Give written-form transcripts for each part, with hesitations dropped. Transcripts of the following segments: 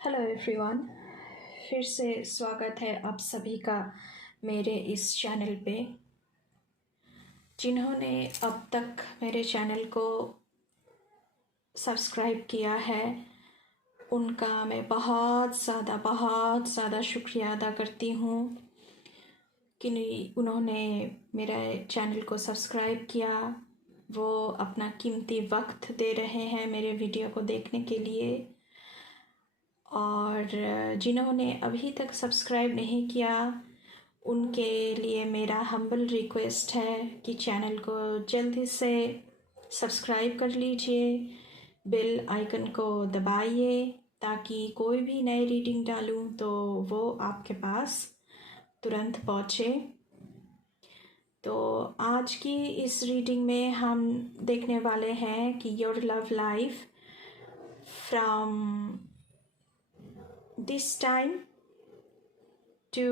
Hello everyone, फिर से स्वागत है आप सभी का मेरे इस चैनल पे। जिन्होंने अब तक मेरे चैनल को सब्सक्राइब किया है उनका मैं बहुत ज़्यादा शुक्रिया अदा करती हूँ कि उन्होंने मेरे चैनल को सब्सक्राइब किया। वो अपना कीमती वक्त दे रहे हैं मेरे वीडियो को देखने के लिए। और जिन्होंने अभी तक सब्सक्राइब नहीं किया उनके लिए मेरा हम्बल रिक्वेस्ट है कि चैनल को जल्दी से सब्सक्राइब कर लीजिए, बेल आइकन को दबाइए ताकि कोई भी नई रीडिंग डालूं तो वो आपके पास तुरंत पहुँचे। तो आज की इस रीडिंग में हम देखने वाले हैं कि your love life from this time to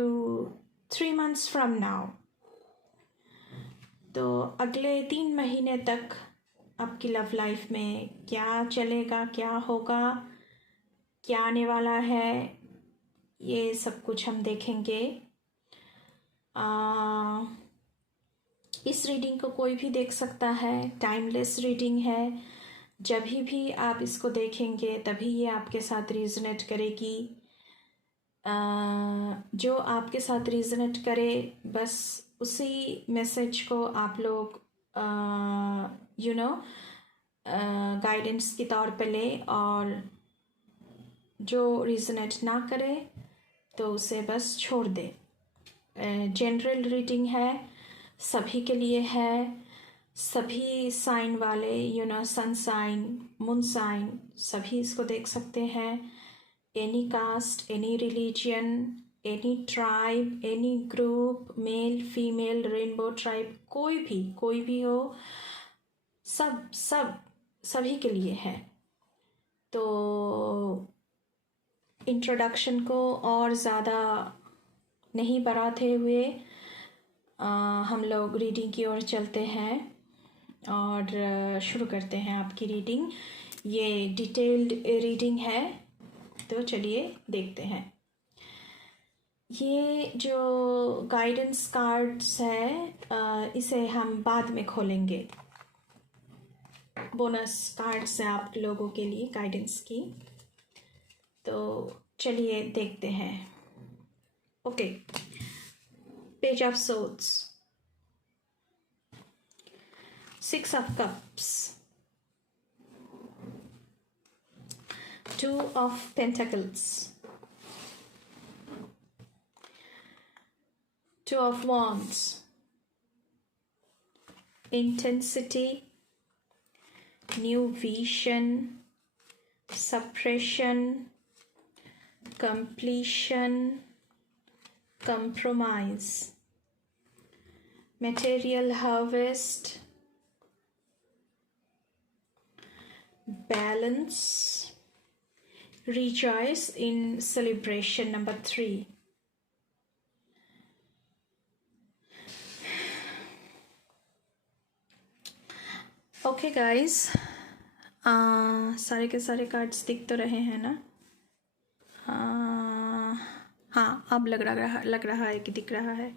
3 months from now। तो अगले 3 महीने तक आपकी लव लाइफ में क्या चलेगा, क्या होगा, क्या आने वाला है, ये सब कुछ हम देखेंगे। इस रीडिंग को कोई भी देख सकता है, टाइमलेस रीडिंग है। जब भी आप इसको देखेंगे तभी ये आपके साथ रिजोनेट करेगी। जो आपके साथ रिजोनेट करे बस उसी मैसेज को आप लोग गाइडेंस के तौर पे ले, और जो रिजोनेट ना करे तो उसे बस छोड़ दे। जनरल रीडिंग है, सभी के लिए है। सभी साइन वाले सन साइन, मून साइन, सभी इसको देख सकते हैं। Any caste, any religion, any tribe, any group, male female, rainbow tribe, कोई भी हो, सभी के लिए है। तो इंट्रोडक्शन को और ज़्यादा नहीं बढ़ाते हुए हम लोग रीडिंग की ओर चलते हैं और शुरू करते हैं आपकी रीडिंग। ये डिटेल्ड रीडिंग है, तो चलिए देखते हैं। ये जो गाइडेंस कार्ड्स है इसे हम बाद में खोलेंगे। बोनस कार्ड्स है आप लोगों के लिए गाइडेंस की। तो चलिए देखते हैं। Okay, page of swords, 6 of cups, 2 of pentacles, 2 of wands, intensity, new vision, suppression, completion, compromise, material harvest, balance, rejoice in celebration, number 3। Okay guys, सारे के सारे कार्ड्स दिख तो रहे हैं ना? हाँ, अब लग रहा है कि दिख रहा है।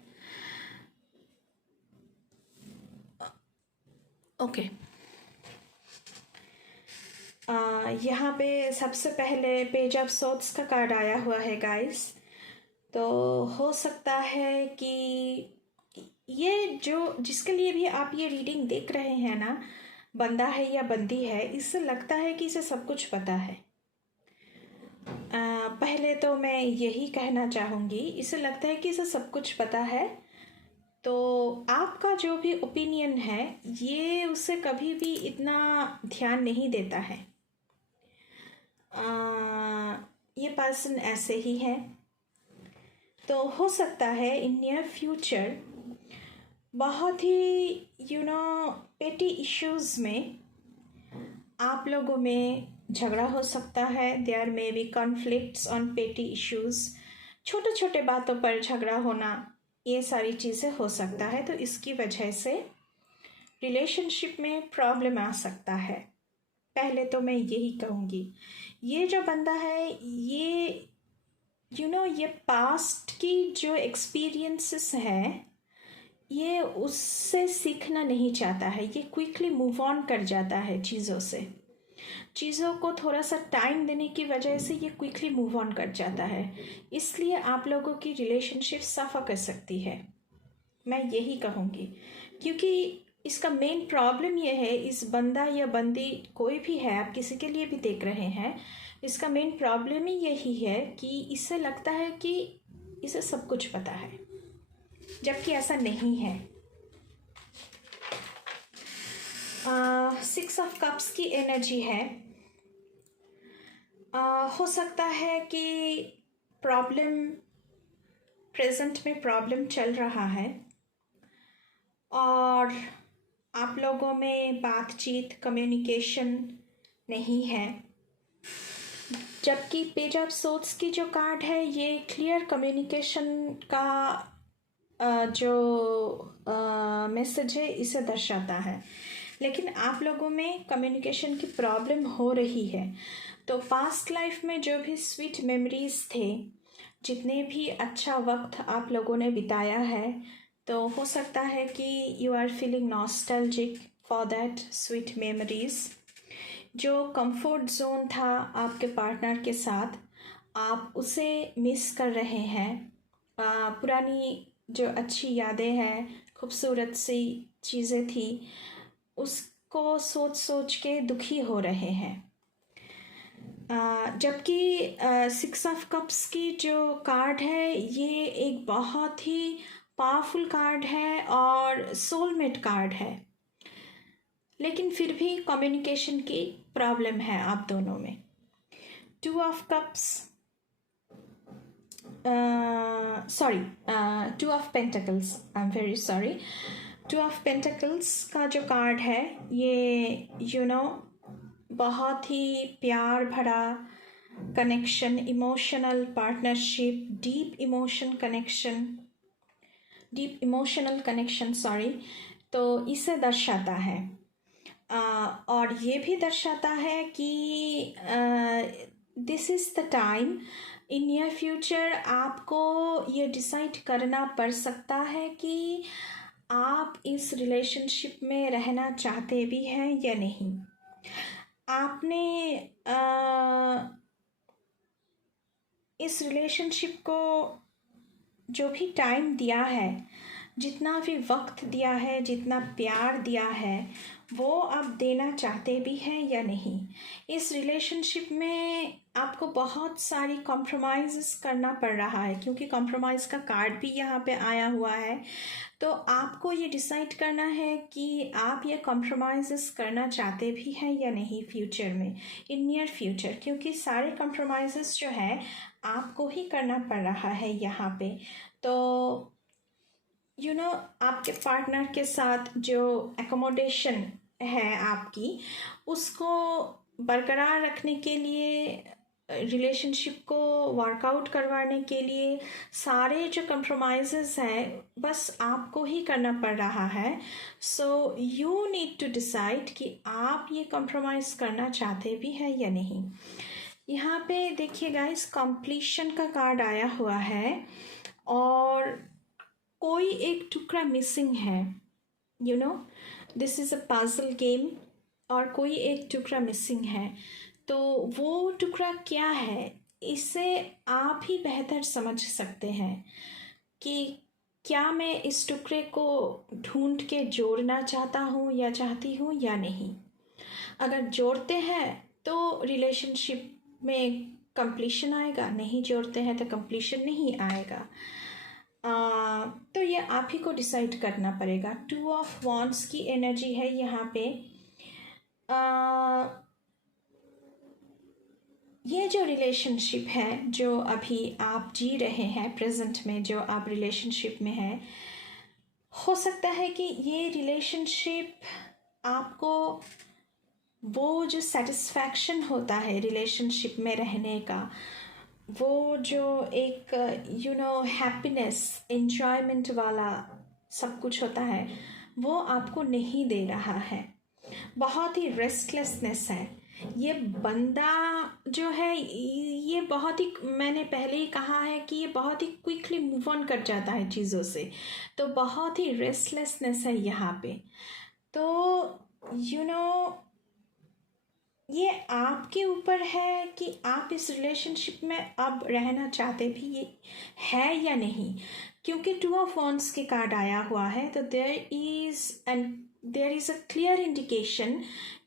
ओके, यहाँ पे सबसे पहले पेज ऑफ सोर्ड्स का कार्ड आया हुआ है गाइस। तो हो सकता है कि ये जो जिसके लिए भी आप ये रीडिंग देख रहे हैं ना, बंदा है या बंदी है, इससे लगता है कि इसे सब कुछ पता है। पहले तो मैं यही कहना चाहूँगी, इसे लगता है कि इसे सब कुछ पता है। तो आपका जो भी ओपिनियन है ये उसे कभी भी इतना ध्यान नहीं देता है। ये पर्सन ऐसे ही है। तो हो सकता है इन नियर फ्यूचर बहुत ही पेटी इश्यूज में आप लोगों में झगड़ा हो सकता है। There may be conflicts on petty issues, छोटे छोटे बातों पर झगड़ा होना, ये सारी चीज़ें हो सकता है। तो इसकी वजह से रिलेशनशिप में प्रॉब्लम आ सकता है। पहले तो मैं यही कहूँगी, ये जो बंदा है ये ये पास्ट की जो एक्सपीरियंसेस है ये उससे सीखना नहीं चाहता है, ये क्विकली मूव ऑन कर जाता है चीज़ों से। चीज़ों को थोड़ा सा टाइम देने की वजह से ये क्विकली मूव ऑन कर जाता है, इसलिए आप लोगों की रिलेशनशिप सफ़र कर सकती है, मैं यही कहूँगी। क्योंकि इसका मेन प्रॉब्लम ये है, इस बंदा या बंदी कोई भी है, आप किसी के लिए भी देख रहे हैं, इसका मेन प्रॉब्लम ही यही है कि इसे लगता है कि इसे सब कुछ पता है, जबकि ऐसा नहीं है। 6 ऑफ कप्स की एनर्जी है। हो सकता है कि प्रॉब्लम प्रेजेंट में प्रॉब्लम चल रहा है और आप लोगों में बातचीत कम्युनिकेशन नहीं है, जबकि पेज ऑफ सोर्ड्स की जो कार्ड है ये क्लियर कम्युनिकेशन का जो मैसेज है इसे दर्शाता है। लेकिन आप लोगों में कम्युनिकेशन की प्रॉब्लम हो रही है। तो पास्ट लाइफ में जो भी स्वीट मेमोरीज थे, जितने भी अच्छा वक्त आप लोगों ने बिताया है, तो हो सकता है कि you are feeling nostalgic for that sweet memories. जो कंफर्ट जोन था आपके पार्टनर के साथ, आप उसे मिस कर रहे हैं। पुरानी जो अच्छी यादें हैं, खूबसूरत सी चीज़ें थी, उसको सोच सोच के दुखी हो रहे हैं। जबकि 6 ऑफ कप्स की जो कार्ड है ये एक बहुत ही पावरफुल कार्ड है और सोलमेट कार्ड है, लेकिन फिर भी कम्युनिकेशन की प्रॉब्लम है आप दोनों में। 2 of cups, sorry 2 of pentacles, I am very sorry. 2 of pentacles का जो कार्ड है ये बहुत ही प्यार भरा connection, emotional partnership, deep emotional connection sorry, तो इसे दर्शाता है। और ये भी दर्शाता है कि this is the time in near future आपको ये डिसाइड करना पड़ सकता है कि आप इस रिलेशनशिप में रहना चाहते भी हैं या नहीं। आपने इस रिलेशनशिप को जो भी टाइम दिया है, जितना भी वक्त दिया है, जितना प्यार दिया है, वो आप देना चाहते भी हैं या नहीं। इस रिलेशनशिप में आपको बहुत सारी कॉम्प्रोमाइज़ करना पड़ रहा है, क्योंकि कॉम्प्रोमाइज़ का कार्ड भी यहाँ पे आया हुआ है। तो आपको ये डिसाइड करना है कि आप ये कॉम्प्रोमाइज़ करना चाहते भी हैं या नहीं फ्यूचर में, इन नियर फ्यूचर, क्योंकि सारे कॉम्प्रोमाइज़ जो है आपको ही करना पड़ रहा है यहाँ पे। तो आपके पार्टनर के साथ जो एकोमोडेशन है आपकी, उसको बरकरार रखने के लिए, रिलेशनशिप को वर्कआउट करवाने के लिए सारे जो कंप्रोमाइज़ हैं बस आपको ही करना पड़ रहा है। So you need to decide कि आप ये कंप्रोमाइज़ करना चाहते भी हैं या नहीं। यहाँ पे देखिए गाइस, कंप्लीशन का कार्ड आया हुआ है और कोई एक टुकड़ा मिसिंग है। This is a puzzle game, और कोई एक टुकड़ा मिसिंग है। तो वो टुकड़ा क्या है, इसे आप ही बेहतर समझ सकते हैं कि क्या मैं इस टुकड़े को ढूंढ के जोड़ना चाहता हूँ या चाहती हूँ या नहीं। अगर जोड़ते हैं तो रिलेशनशिप में कंप्लीशन आएगा, नहीं जोड़ते हैं तो कंप्लीशन नहीं आएगा। तो ये आप ही को डिसाइड करना पड़ेगा। 2 ऑफ वॉन्ड्स की एनर्जी है यहाँ पे। ये जो रिलेशनशिप है जो अभी आप जी रहे हैं, प्रेजेंट में जो आप रिलेशनशिप में हैं, हो सकता है कि ये रिलेशनशिप आपको वो जो सेटिस्फैक्शन होता है रिलेशनशिप में रहने का, वो जो एक हैप्पीनेस, एन्जॉयमेंट वाला सब कुछ होता है, वो आपको नहीं दे रहा है। बहुत ही रेस्टलेसनेस है। ये बंदा जो है ये बहुत ही, मैंने पहले ही कहा है कि ये बहुत ही क्विकली मूव ऑन कर जाता है चीज़ों से, तो बहुत ही रेस्टलेसनेस है यहाँ पे। तो यू नो ये आपके ऊपर है कि आप इस रिलेशनशिप में अब रहना चाहते भी ये है या नहीं, क्योंकि टू ऑफ वॉन्ड्स के कार्ड आया हुआ है। तो there is a clear indication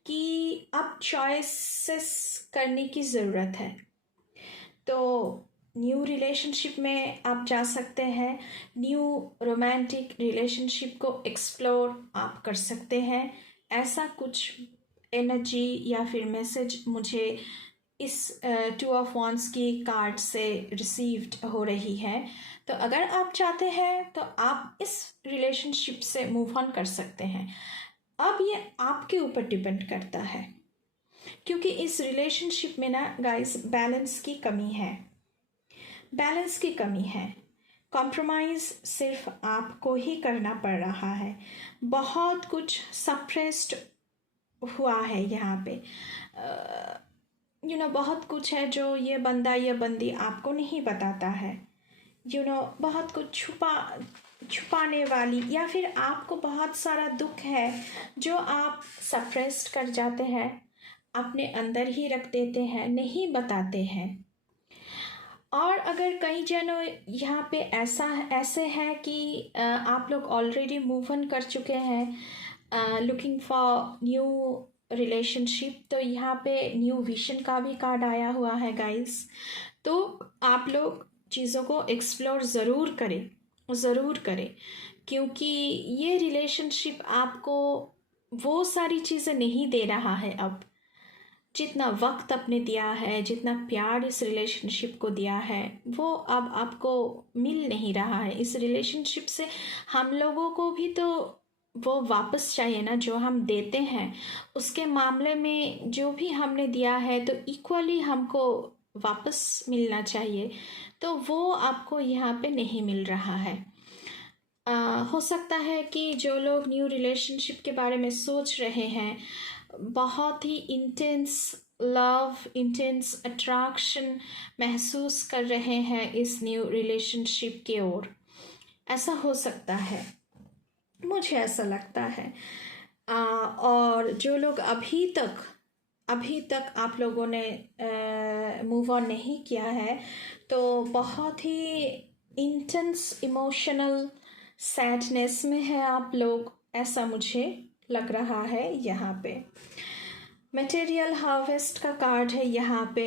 कि अब चॉइसेस करने की ज़रूरत है। तो न्यू रिलेशनशिप में आप जा सकते हैं, न्यू रोमांटिक रिलेशनशिप को एक्सप्लोर आप कर सकते हैं। ऐसा कुछ एनर्जी या फिर मैसेज मुझे इस टू ऑफ वॉन्ड्स की कार्ड से रिसीव्ड हो रही है। तो अगर आप चाहते हैं तो आप इस रिलेशनशिप से मूव ऑन कर सकते हैं। अब ये आपके ऊपर डिपेंड करता है, क्योंकि इस रिलेशनशिप में ना गाइस बैलेंस की कमी है, बैलेंस की कमी है। कॉम्प्रोमाइज़ सिर्फ आपको ही करना पड़ रहा है। बहुत कुछ सप्रेस्ड हुआ है यहाँ पे। बहुत कुछ है जो ये बंदा या बंदी आपको नहीं बताता है। बहुत कुछ छुपाने वाली, या फिर आपको बहुत सारा दुख है जो आप सप्रेस्ड कर जाते हैं, अपने अंदर ही रख देते हैं, नहीं बताते हैं। और अगर कई जनों यहाँ पे ऐसे हैं कि आप लोग ऑलरेडी मूव ऑन कर चुके हैं, लुकिंग फॉर न्यू रिलेशनशिप, तो यहाँ पे न्यू विजन का भी कार्ड आया हुआ है गाइस। तो आप लोग चीज़ों को एक्सप्लोर ज़रूर करें, क्योंकि ये रिलेशनशिप आपको वो सारी चीज़ें नहीं दे रहा है। अब जितना वक्त आपने दिया है, जितना प्यार इस रिलेशनशिप को दिया है, वो अब आपको मिल नहीं रहा है। इस रिलेशनशिप से हम लोगों को भी तो वो वापस चाहिए ना, जो हम देते हैं उसके मामले में जो भी हमने दिया है तो इक्वली हमको वापस मिलना चाहिए। तो वो आपको यहाँ पे नहीं मिल रहा है। हो सकता है कि जो लोग न्यू रिलेशनशिप के बारे में सोच रहे हैं, बहुत ही इंटेंस लव, इंटेंस अट्रैक्शन महसूस कर रहे हैं इस न्यू रिलेशनशिप की ओर। ऐसा हो सकता है, मुझे ऐसा लगता है। और जो लोग अभी तक आप लोगों ने मूव ऑन नहीं किया है, तो बहुत ही इंटेंस इमोशनल सैडनेस में है आप लोग, ऐसा मुझे लग रहा है। यहाँ पे मटेरियल हार्वेस्ट का कार्ड है। यहाँ पे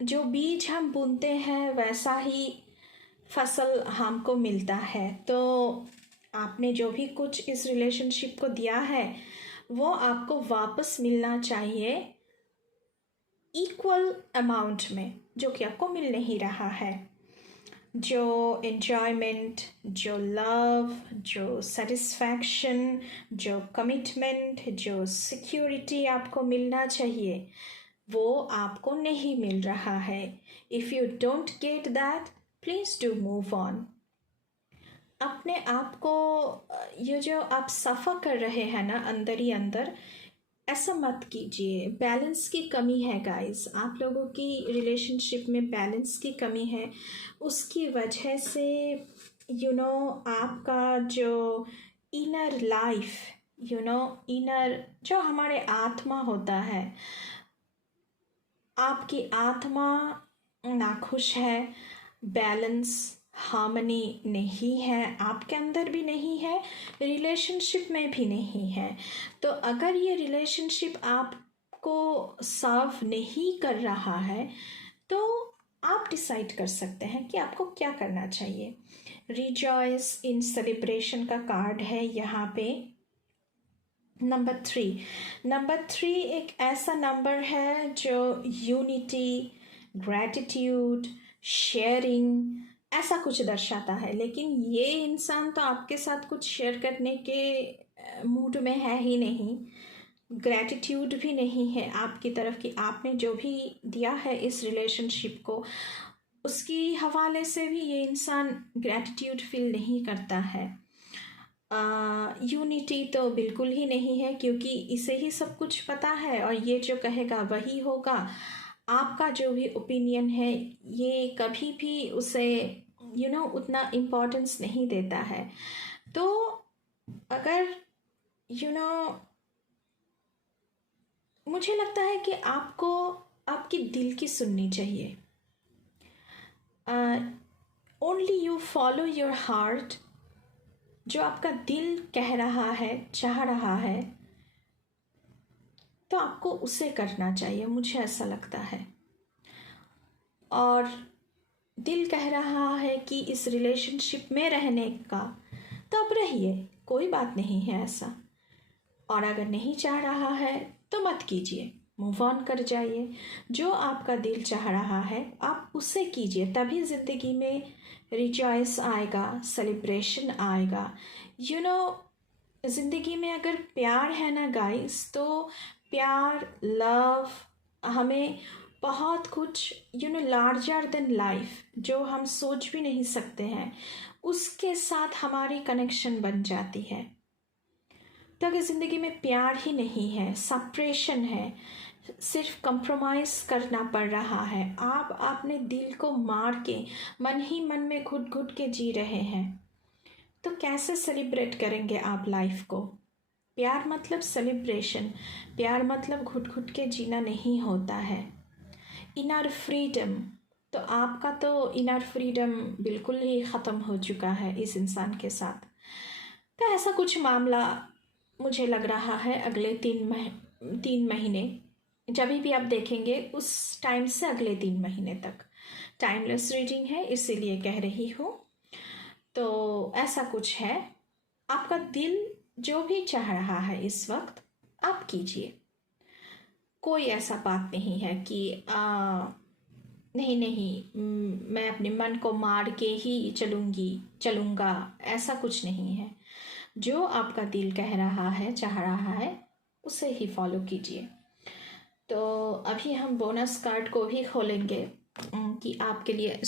जो बीज हम बुनते हैं वैसा ही फसल हमको मिलता है। तो आपने जो भी कुछ इस रिलेशनशिप को दिया है वो आपको वापस मिलना चाहिए इक्वल अमाउंट में, जो कि आपको मिल नहीं रहा है। जो एन्जॉयमेंट, जो लव, जो सेटिस्फैक्शन, जो कमिटमेंट, जो सिक्योरिटी आपको मिलना चाहिए वो आपको नहीं मिल रहा है। If you don't get that, please do move on. अपने आप को ये जो आप सफ़र कर रहे हैं ना अंदर ही अंदर, ऐसा मत कीजिए। बैलेंस की कमी है गाइस, आप लोगों की रिलेशनशिप में बैलेंस की कमी है। उसकी वजह से आपका जो इनर लाइफ, इनर जो हमारे आत्मा होता है, आपकी आत्मा नाखुश है, बैलेंस हार्मनी नहीं है, आपके अंदर भी नहीं है, रिलेशनशिप में भी नहीं है। तो अगर ये रिलेशनशिप आपको सर्व नहीं कर रहा है तो आप डिसाइड कर सकते हैं कि आपको क्या करना चाहिए। रिजॉयस इन सेलिब्रेशन का कार्ड है यहाँ पे। नंबर 3 एक ऐसा नंबर है जो यूनिटी, ग्रैटिट्यूड, शेयरिंग ऐसा कुछ दर्शाता है। लेकिन ये इंसान तो आपके साथ कुछ शेयर करने के मूड में है ही नहीं, ग्रैटिट्यूड भी नहीं है आपकी तरफ कि आपने जो भी दिया है इस रिलेशनशिप को, उसकी हवाले से भी ये इंसान ग्रैटिट्यूड फील नहीं करता है। यूनिटी तो बिल्कुल ही नहीं है, क्योंकि इसे ही सब कुछ पता है और ये जो कहेगा वही होगा। आपका जो भी ओपिनियन है ये कभी भी उसे उतना इम्पोर्टेंस नहीं देता है। तो अगर मुझे लगता है कि आपको आपकी दिल की सुननी चाहिए। Only you follow your heart. जो आपका दिल कह रहा है, चाह रहा है, तो आपको उसे करना चाहिए, मुझे ऐसा लगता है। और दिल कह रहा है कि इस रिलेशनशिप में रहने का, तो अब रहिए, कोई बात नहीं है ऐसा। और अगर नहीं चाह रहा है तो मत कीजिए, मूव ऑन कर जाइए। जो आपका दिल चाह रहा है आप उसे कीजिए, तभी ज़िंदगी में रिजॉइस आएगा, सेलिब्रेशन आएगा। ज़िंदगी में अगर प्यार है ना गाइस, तो प्यार, लव हमें बहुत कुछ लार्जर देन लाइफ, जो हम सोच भी नहीं सकते हैं, उसके साथ हमारी कनेक्शन बन जाती है। तो अगर ज़िंदगी में प्यार ही नहीं है, सेपरेशन है, सिर्फ कंप्रोमाइज़ करना पड़ रहा है, आप अपने दिल को मार के मन ही मन में घुट घुट के जी रहे हैं, तो कैसे सेलिब्रेट करेंगे आप लाइफ को? प्यार मतलब सेलिब्रेशन, प्यार मतलब घुट घुट के जीना नहीं होता है। इनर फ्रीडम, तो आपका तो इनर फ्रीडम बिल्कुल ही ख़त्म हो चुका है इस इंसान के साथ। तो ऐसा कुछ मामला मुझे लग रहा है अगले 3 महीने, जब भी आप देखेंगे उस टाइम से अगले 3 महीने तक। टाइमलेस रीडिंग है इसीलिए कह रही हूँ। तो ऐसा कुछ है, आपका दिल जो भी चाह रहा है इस वक्त आप कीजिए। कोई ऐसा बात नहीं है कि नहीं मैं अपने मन को मार के ही चलूँगा, ऐसा कुछ नहीं है। जो आपका दिल कह रहा है, चाह रहा है, उसे ही फॉलो कीजिए। तो अभी हम बोनस कार्ड को भी खोलेंगे कि आपके लिए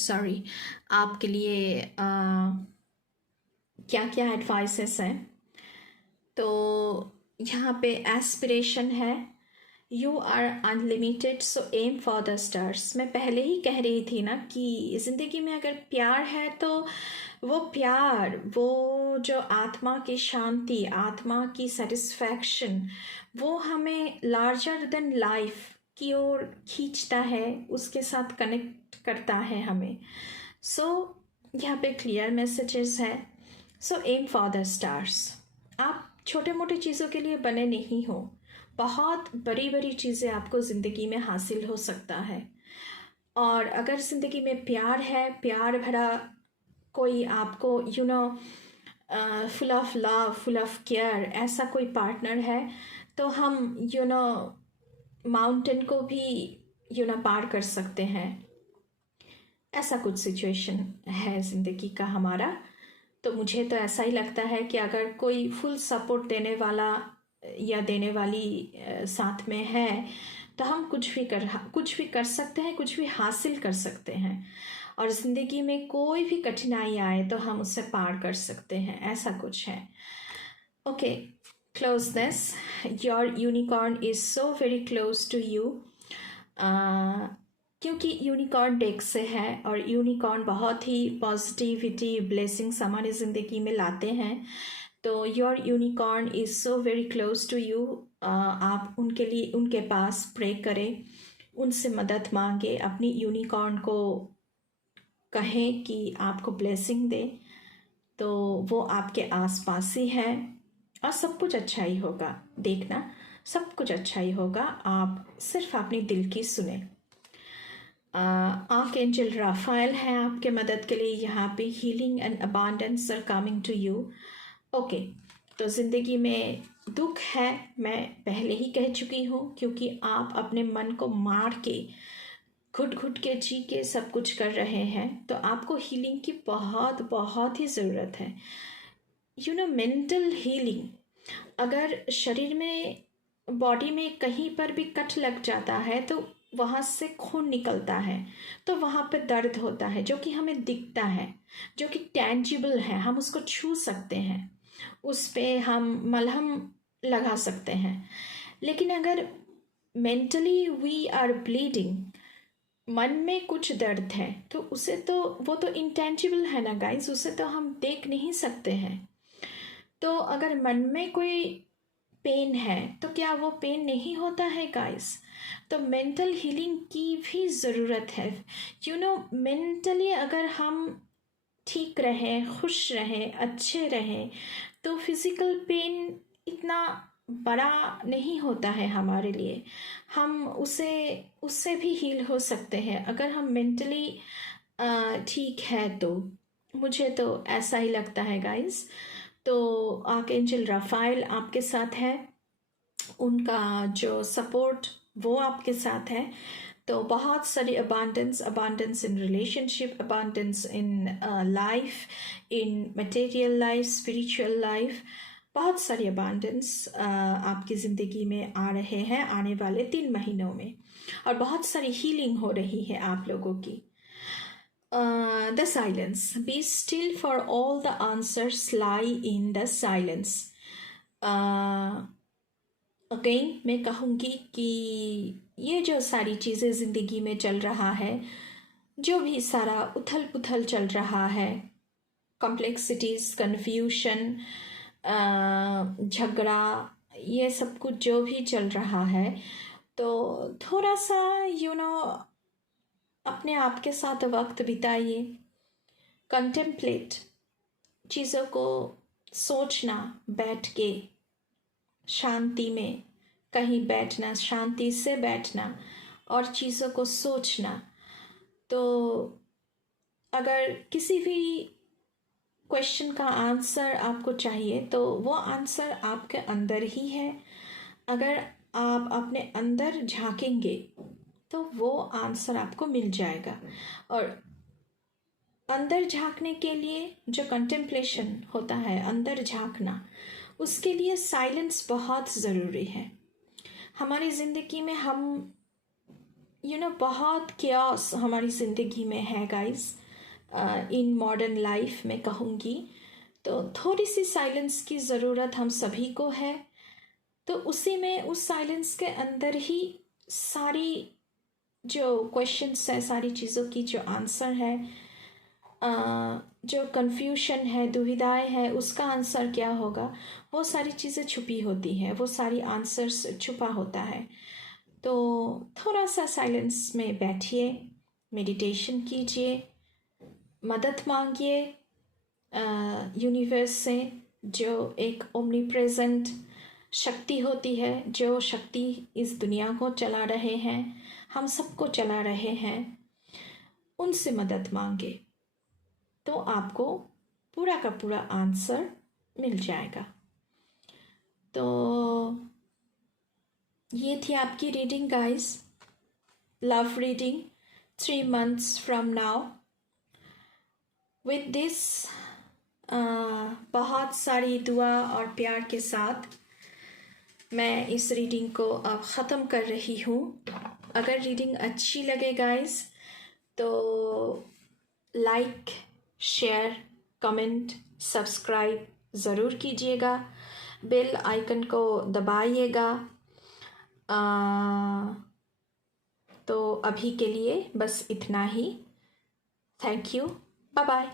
क्या क्या एडवाइसेस हैं। तो यहाँ पे एस्पिरेशन है, you are unlimited so aim for the stars. मैं पहले ही कह रही थी ना कि ज़िंदगी में अगर प्यार है तो वो प्यार, वो जो आत्मा की शांति, आत्मा की सेटिस्फैक्शन, वो हमें लार्जर देन लाइफ की ओर खींचता है, उसके साथ कनेक्ट करता है हमें। यहाँ पे क्लियर मैसेजेस है। Aim for the stars. आप छोटे मोटे चीज़ों के लिए बने नहीं हो, बहुत बड़ी बड़ी चीज़ें आपको ज़िंदगी में हासिल हो सकता है। और अगर ज़िंदगी में प्यार है, प्यार भरा कोई आपको full of love, full of care, ऐसा कोई पार्टनर है, तो हम माउंटेन को भी पार कर सकते हैं। ऐसा कुछ सिचुएशन है ज़िंदगी का हमारा। तो मुझे तो ऐसा ही लगता है कि अगर कोई फुल सपोर्ट देने वाला या देने वाली साथ में है, तो हम कुछ भी कर सकते हैं, कुछ भी हासिल कर सकते हैं। और ज़िंदगी में कोई भी कठिनाई आए तो हम उससे पार कर सकते हैं, ऐसा कुछ है। Okay, close this. Your unicorn is so very close to you. क्योंकि यूनिकॉर्न डेक से है और यूनिकॉर्न बहुत ही पॉजिटिविटी, ब्लेसिंग्स हमारी ज़िंदगी में लाते हैं। तो your unicorn is so very close to you. आप उनके लिए, उनके पास प्रे करें, उनसे मदद मांगे, अपनी यूनिकॉर्न को कहें कि आपको ब्लेसिंग दे, तो वो आपके आसपास ही है और सब कुछ अच्छा ही होगा। देखना, सब कुछ अच्छा ही होगा, आप सिर्फ अपनी दिल की सुने। आर्कएंजल राफाएल है आपके मदद के लिए यहाँ पे। Healing and abundance are coming to you. Okay, तो ज़िंदगी में दुख है, मैं पहले ही कह चुकी हूँ, क्योंकि आप अपने मन को मार के, घुट घुट के जी के सब कुछ कर रहे हैं। तो आपको हीलिंग की बहुत बहुत ही ज़रूरत है। Mental healing. अगर शरीर में, बॉडी में कहीं पर भी कट लग जाता है तो वहाँ से खून निकलता है, तो वहाँ पे दर्द होता है, जो कि हमें दिखता है, जो कि टेंजिबल है, हम उसको छू सकते हैं। उस पे हम मलहम लगा सकते हैं। लेकिन अगर मेंटली वी आर ब्लीडिंग, मन में कुछ दर्द है, तो उसे तो वो तो इंटेंजिबल है ना गाइस, उसे तो हम देख नहीं सकते हैं। तो अगर मन में कोई पेन है तो क्या वो पेन नहीं होता है गाइस? तो मेंटल हीलिंग की भी ज़रूरत है। मेंटली अगर हम ठीक रहें, खुश रहें, अच्छे रहें, तो फिज़िकल पेन इतना बड़ा नहीं होता है हमारे लिए। हम उससे भी हील हो सकते हैं अगर हम मेंटली ठीक है तो। मुझे तो ऐसा ही लगता है गाइस। तो आर्कएंजल राफाइल आपके साथ है, उनका जो सपोर्ट वो आपके साथ है। तो बहुत सारी abundance in relationship, abundance in life, in material life, spiritual life, बहुत सारी अबांडेंस आपकी ज़िंदगी में आ रहे हैं आने वाले 3 महीनों में, और बहुत सारी हीलिंग हो रही है आप लोगों की। The silence. Be still, for all the answers lie in the silence. Again मैं कहूँगी कि ये जो सारी चीज़ें ज़िंदगी में चल रहा है, जो भी सारा उथल पुथल चल रहा है, कॉम्प्लेक्सिटीज़, कन्फ्यूशन, झगड़ा, ये सब कुछ जो भी चल रहा है, तो थोड़ा सा अपने आप के साथ वक्त बिताइए। कंटेम्पलेट, चीज़ों को सोचना, बैठ के शांति में कहीं बैठना, शांति से बैठना और चीज़ों को सोचना। तो अगर किसी भी क्वेश्चन का आंसर आपको चाहिए तो वो आंसर आपके अंदर ही है। अगर आप अपने अंदर झांकेंगे तो वो आंसर आपको मिल जाएगा। और अंदर झांकने के लिए जो कंटेम्पलेशन होता है, अंदर झांकना, उसके लिए साइलेंस बहुत ज़रूरी है। हमारी ज़िंदगी में हम बहुत क्यास हमारी ज़िंदगी में है गाइस, इन मॉडर्न लाइफ में कहूँगी। तो थोड़ी सी साइलेंस की ज़रूरत हम सभी को है। तो उसी में, उस साइलेंस के अंदर ही सारी जो क्वेश्चंस है, सारी चीज़ों की जो आंसर है, जो कन्फ्यूशन है, दुविधाएं है, उसका आंसर क्या होगा, वो सारी चीज़ें छुपी होती हैं, वो सारी आंसर्स छुपा होता है। तो थोड़ा सा साइलेंस में बैठिए, मेडिटेशन कीजिए, मदद मांगिए यूनिवर्स से, जो एक ओमनी प्रेजेंट शक्ति होती है, जो शक्ति इस दुनिया को चला रहे हैं, हम सबको चला रहे हैं, उनसे मदद मांगे तो आपको पूरा का पूरा आंसर मिल जाएगा। तो ये थी आपकी reading guys, love reading 3 months from now। With this बहुत सारी दुआ और प्यार के साथ मैं इस रीडिंग को अब ख़त्म कर रही हूँ। अगर रीडिंग अच्छी लगे गाइस तो लाइक, शेयर, कमेंट, सब्सक्राइब ज़रूर कीजिएगा, बेल आइकन को दबाइएगा। तो अभी के लिए बस इतना ही। Thank you, bye bye.